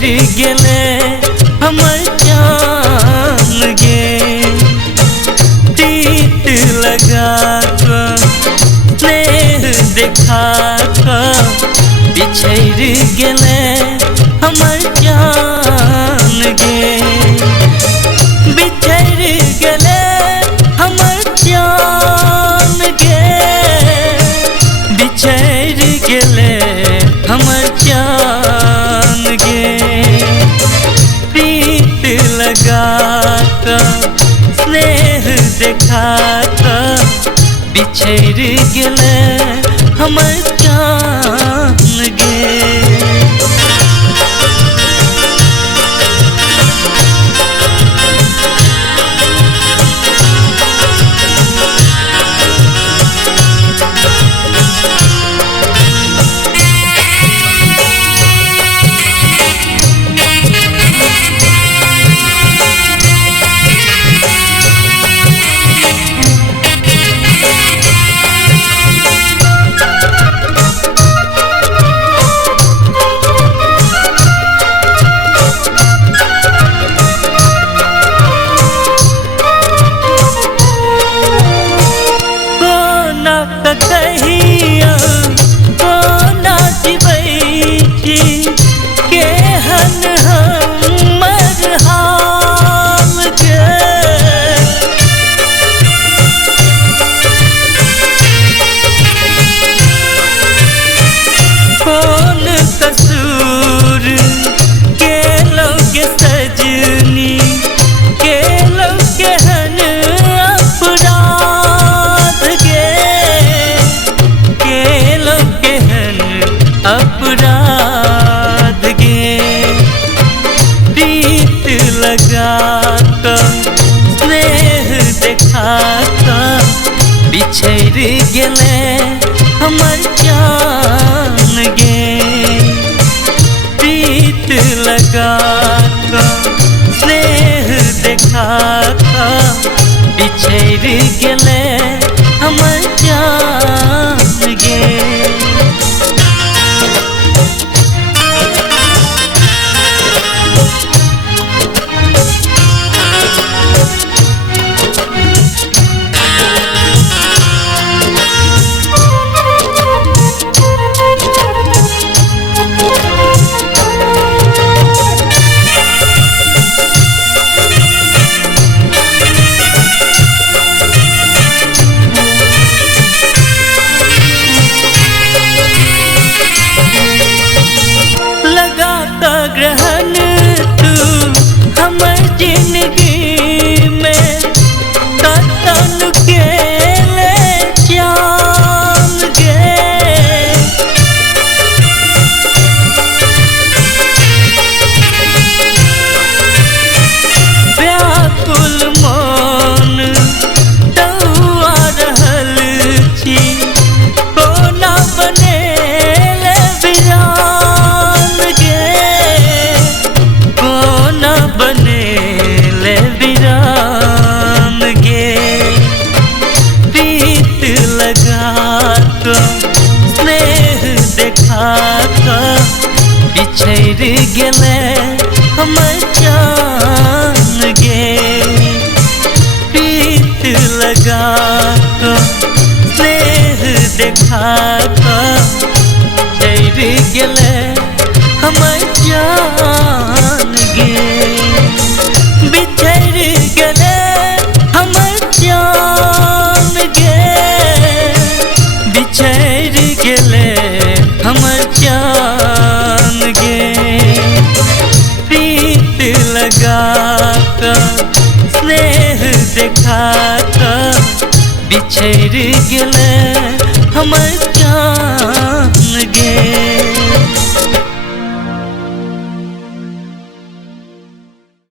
गेले हमर जान गे। प्रीत लगा स्नेह देखा बिछड़ गेले हमर जान गे। बिछड़ गेले हमर जान गे। बिछड़ गेले हमर जान गे। प्रीत लगा स्नेह देखा बिछड़ गेले हमर जान गे। कहिया कोना जीवैछी केहन हमर हाल गे। कौन कसूर केलौ गे सजनी केलौ केहन अपराध गे। केलौ केहन अपराध गे। प्रीत लगा स्नेह देखा बिछड़ गेले हमर जान गे। प्रीत लगा स्नेह देखा बिछड़ गेले हमर जान गे। ग्रहण तू हमर जिंदगी में कतन केले जान गे। व्याकुल मन तौआ रहल छी कोना बनेले वीरान गे। कोना बनेले वीरान गे। प्रीत लगा स्नेह देखा बिछड़ गेले हमर जान गे। प्रीत लगा स्नेह देखा बिछड़ गेले हमर जान गे। बिछड़ गेले हमर जान गे। बिछड़ गेले हमर जान गे। प्रीत लगा स्नेह देखा बिछड़ गेले हमर जान